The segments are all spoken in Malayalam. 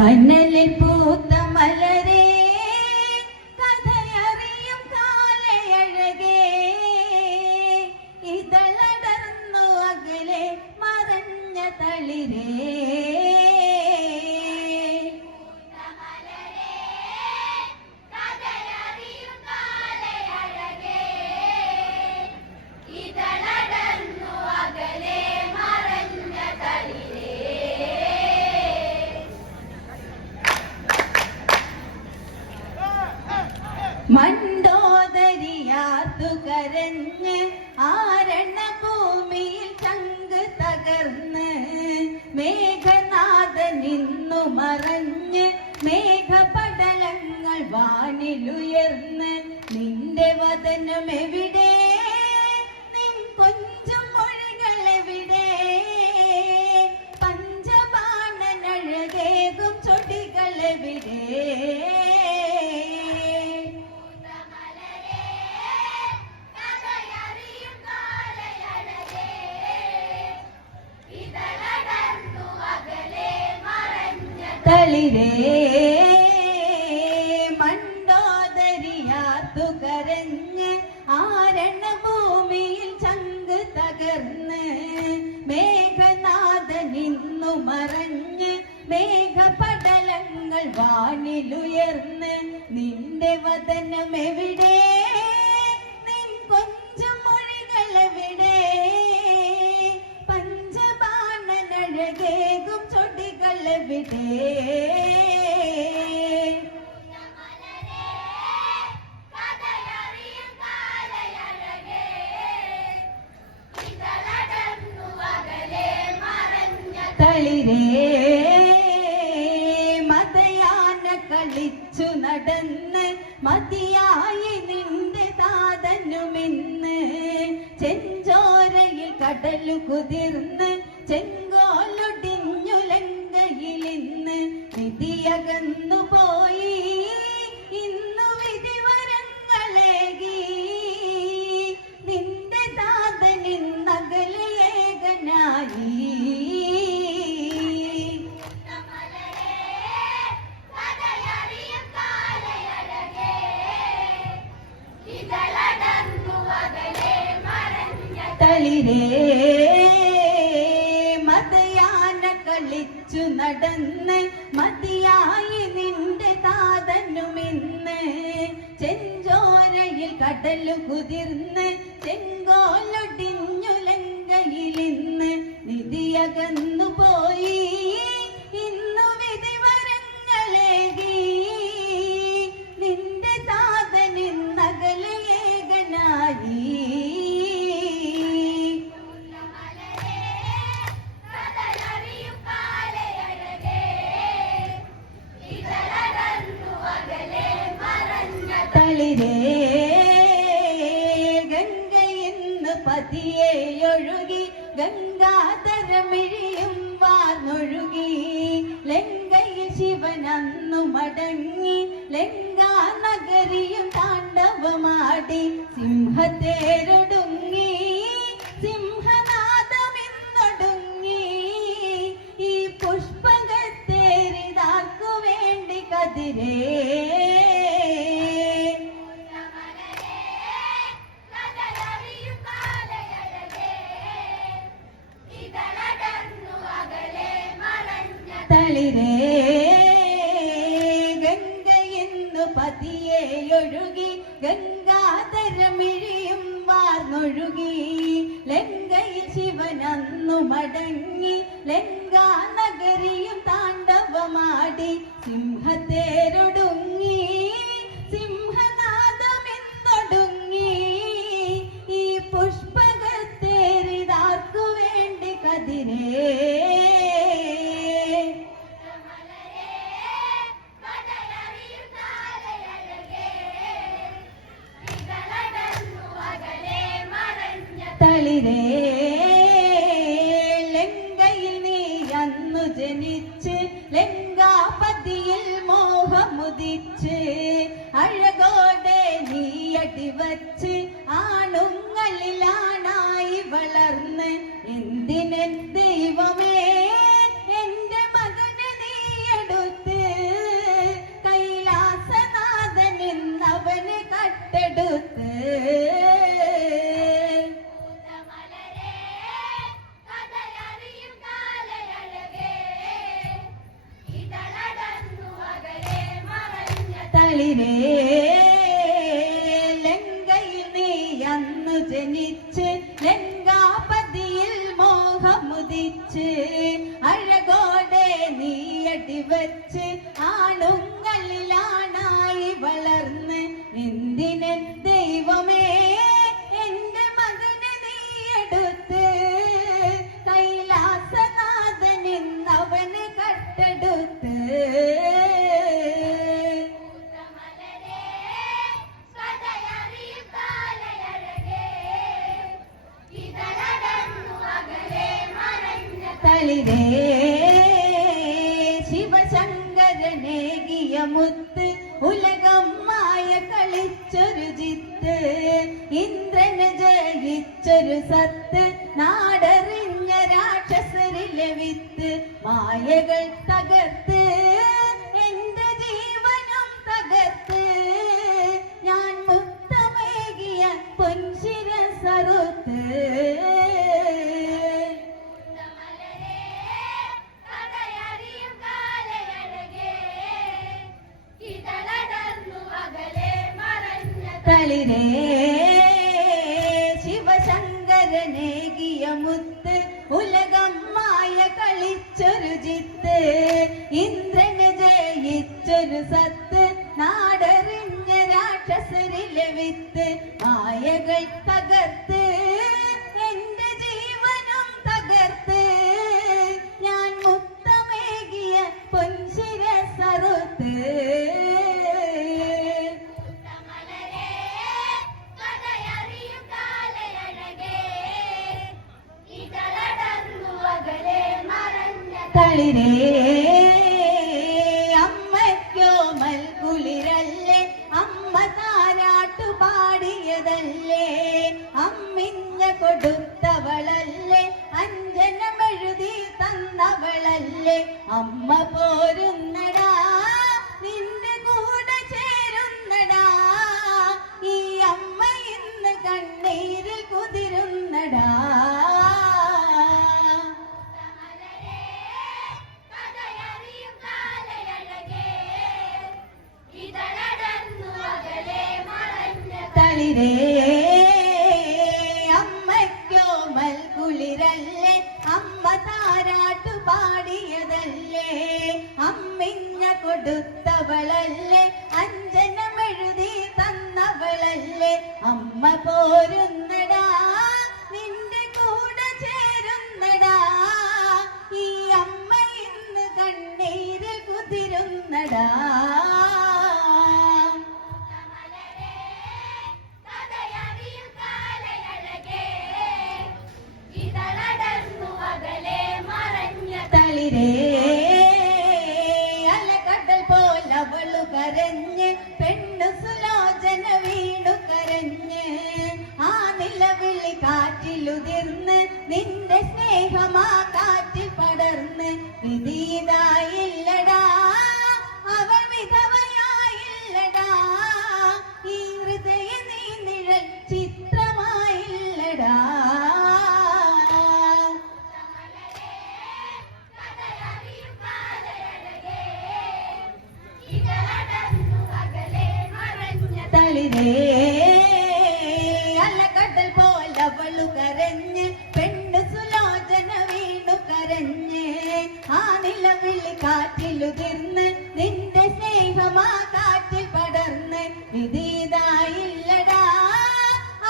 കണ്ണലിൽ പൂത്ത മലരേ വാനിലുയർന്ന് നിന്റെ വതനം എവിടെ നിൻ കൊഞ്ചും മൊഴികൾ എവിടെ പഞ്ചപാണനഴകേകും ചൊടികൾ എവിടെ തളിരേ വാനിലുയർന്ന് നിന്റെ വതനം എവിടെ കളിച്ചു നടന്ന് മതിയായി നിന്റെ താതനുമെന്ന്. ചെഞ്ചോരയിൽ കടലു കുതിർന്ന് ചെങ്കോലൊടിഞ്ഞു ലങ്കയിലിന്ന്. വിധിയകന്നു കടലു കുതിർന്ന് ചെങ്കോലൊടിഞ്ഞു ലങ്കയിലിന്ന് നിധിയകന്നു പോയി ഗംഗാധരമിഴിയും വാർന്നൊഴുകി. ലങ്കയിൽ ശിവനന്നു മടങ്ങി. ലങ്കാ നഗരിയും താണ്ഡവമാടി. സിംഹത്തേരൊടുങ്ങി തളിരേ ഗംഗയെന്നു പതിയെയൊഴുകി ഗംഗാതരമിഴിയും വാർന്നൊഴുകി. ലങ്കയിൽ ശിവൻ അന്നു മടങ്ങി ലങ്കാ നഗരിയും താണ്ഡവമാടി. സിംഹത്തേരൊടുങ്ങി ఆమోదిచ్చే అഴగోడే నీ అటి వచ్చే. കളിരേ ശങ്കരനേ ശിവശങ്കരനേകിയ മുത്ത് ഉലകമായ കളിച്ചൊരു ജിത്ത് ഇന്ദ്രന് ജയിച്ചൊരു സത്ത് നാടറിഞ്ഞ രാക്ഷസരിലെ വിത്ത് മായകൾ തകർത്ത് എന്റെ ജീവനം തകർത്ത് ഞാൻ മുക്തമേകിയ പൊൻശിര സറുത്ത് ഒരു സത്ത് നാടറിഞ്ഞ രാക്ഷസരിൽ വിത്ത് മായകൾ തകർത്ത് എന്റെ ജീവനും തകർത്ത് ഞാൻ മുക്തമേകിയ പൊൻശിര സറുത്ത്. തളിരേ. കൊടുത്തവളല്ലേ? അഞ്ജനമെഴുതി തന്നവളല്ലേ? അമ്മ പോരു വെള്ളിക്കാറ്റിലുതിർന്ന് നിന്റെ സ്നേഹമാ കാറ്റിൽ പടർന്ന് വിധീതായില്ലടാ.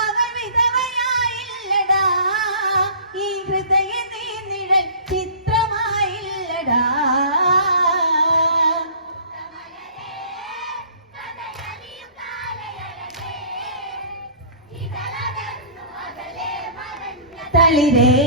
അവൾ വിധവയായില്ലടാ. ഈ ഹൃദയ നീ നിഴൽ ചിത്രമായില്ലടാ. തളിരേ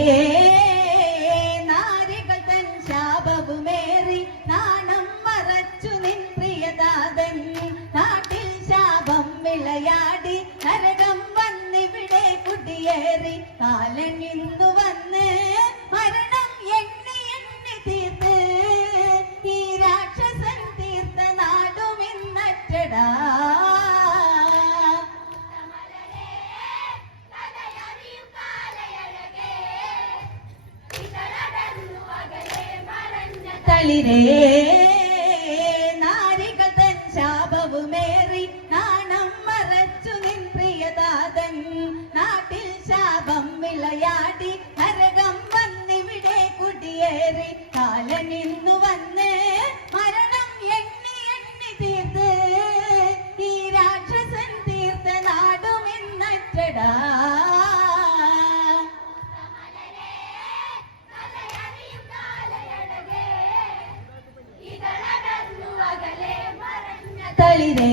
തളിരേ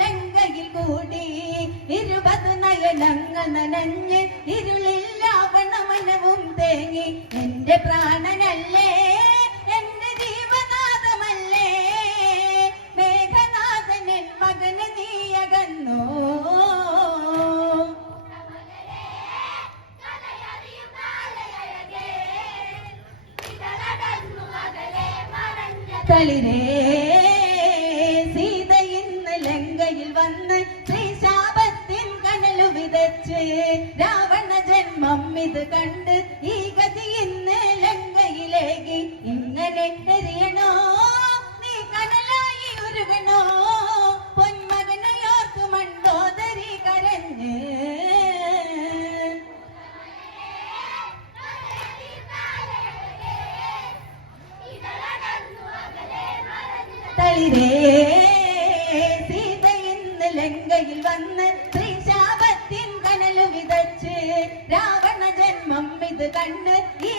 ലങ്കയിൽ കൂടി. നനഞ്ഞ് ഇരുളില്ലാവണ മനവും തേങ്ങി. എന്റെ പ്രാണനല്ലേ തളിരേ ലങ്കയിൽ വന്ന് ശ്രീശാപത്തിൻ കനലു വിതച്ച് രാവണ ജന്മം ഇത് കണ്ട് ഈ